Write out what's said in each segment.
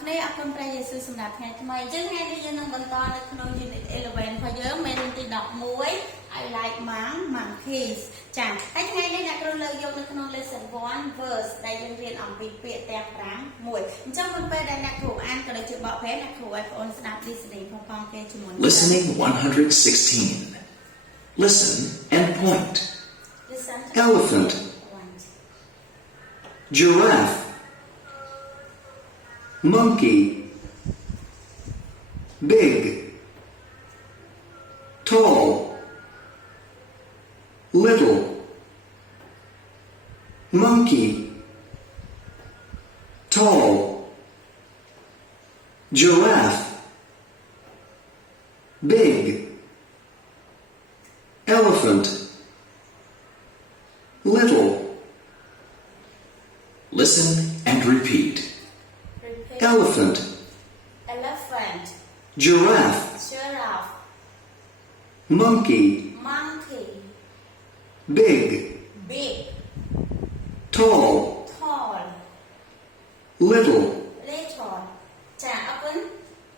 គ្នាអរគុណព្រះយេស៊ូវសម្រាប់ថ្ងៃថ្មីអញ្ចឹងថ្ងៃនេះយើងនឹងបន្តនៅក្នុង Unit 11របស់យើងមេរៀនទី11 I like monkeys ចា៎ហើយថ្ងៃនេះអ្នកគ្រូលើកយកនៅក្នុង Lesson 1 verse ដែលយើងរៀនអំពីពាក្យទាំង5មួយអញ្ចឹងមុនពេលដែលអ្នកគ្រូអានក៏ដូចជាបកប្រែអ្នកគ្រូឲ្យបងស្ដាប់ listening ផងគេជាមួយ Listening 116 Listen and point Elephant Giraffe Monkey Big Tall Little Monkey Tall Giraffe Big Elephant Little Listen and repeat. Elephant Elephant Giraffe Giraffe Monkey Monkey Big Big Tall Tall Little ចាអ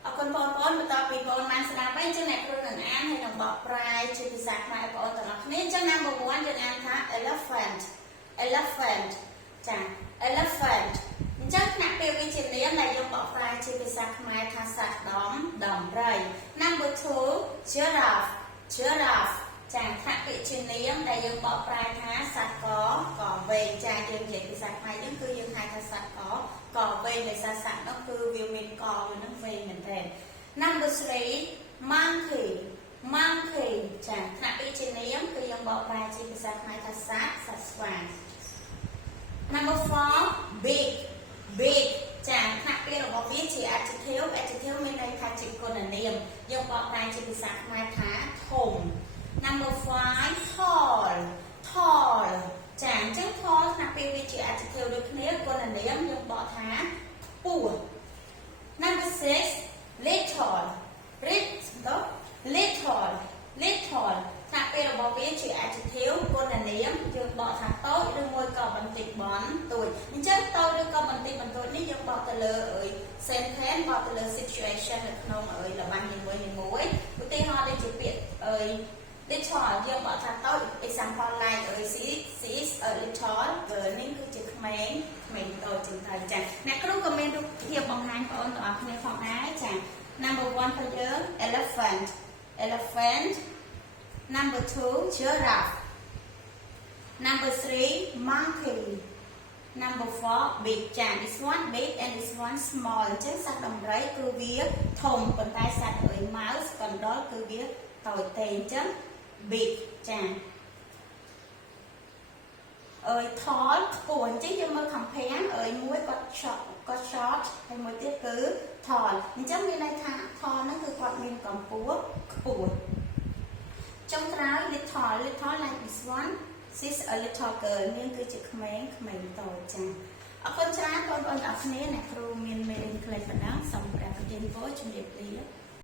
រគុណបងប្អូនបន្តពីបងបានស្ដាប់ហើយអញ្ចឹងអ្នកគ្រូនឹងអានហើយនឹងបកប្រែជាភាសាខ្មែរបងប្អូនទាំងអស់គ្នាអញ្ចឹង number 1 យើងអានថា elephant ចា elephant អញ្ចឹងថ្នាក់ពាក្យវិជ្ជានាមដែលយើងបកប្រែជាភាសាខ្មែរថាសត្វដំរី number 2 giraffe ចាថ្នាក់ពាក្យជានាមដែលយើងបកប្រែថាសត្វកវែងចាយើងនិយាយភាសាខ្មែរយើងគឺយើងហៅថាសត្វកវែងដោយសារសត្វនោះគឺវាមានកវានឹងវែងមែនទែន number 3 monkey ចាថ្នាក់ពាក្យជានាមគឺយើងបកប្រែជាភាសាខ្មែរថាសត្វស្វា number 4 big ចាថ្នាក់ពាក្យរបស់វាជា adjective មានន័យថាជាគុណនាមយើងបកប្រែជាភាសាខ្មែរថាធំ number 5 tall ចាអញ្ចឹង tall ថ្នាក់ពាក្យវាជា adjective ដូចគ្នាគុណនាមយើងបកថាខ្ពស់ number 6 little ថ្នាក់ពាក្យរបស់វាជា adjective គុណនាមយើងបកថាតូចឬមួយក៏បន្តិចបន្តួចអញ្ចឹងតូចឬក៏បន្តិចបន្តួចនេះយើងបកទៅលើsentence បកទៅលើ situation នៅក្នុងល្បះនីមួយឧទាហរណ៍ដូចជាពាក្យlittle យើងបកថាតូច example like she is a little girl នេះគឺជាក្មេងតូចជាងទៅចាអ្នកគ្រូក៏មានរូបភាពបង្ហាញបងប្អូនទាំងអស់គ្នាផងដែរចា number 1 របស់យើង elephant number 2 giraffe number 3 monkey number 4 big ចា this one big and this one small អញ្ចឹងសត្វដំរីគឺវាធំប៉ុន្តែសត្វmouse កណ្ដុរគឺវាតូចទេអញ្ចឹង big ចា tall ខ្ពស់អញ្ចឹងយើងមើល compare មួយគាត់ short ហើយមួយទៀតគឺ tall អញ្ចឹងមានន័យថា tall ហ្នឹងគឺគាត់មានកម្ពស់ខ្ពស់ចុងក្រោយ little like this one she's a little girl នាងគឺជាក្មេងតូចចាអរគុណច្រើនបងប្អូនទាំងអស់គ្នាអ្នកគ្រូមានមេរៀនខ្លីប៉ុណ្ណឹងសូមព្រះប្រទានពរជម្រាបលា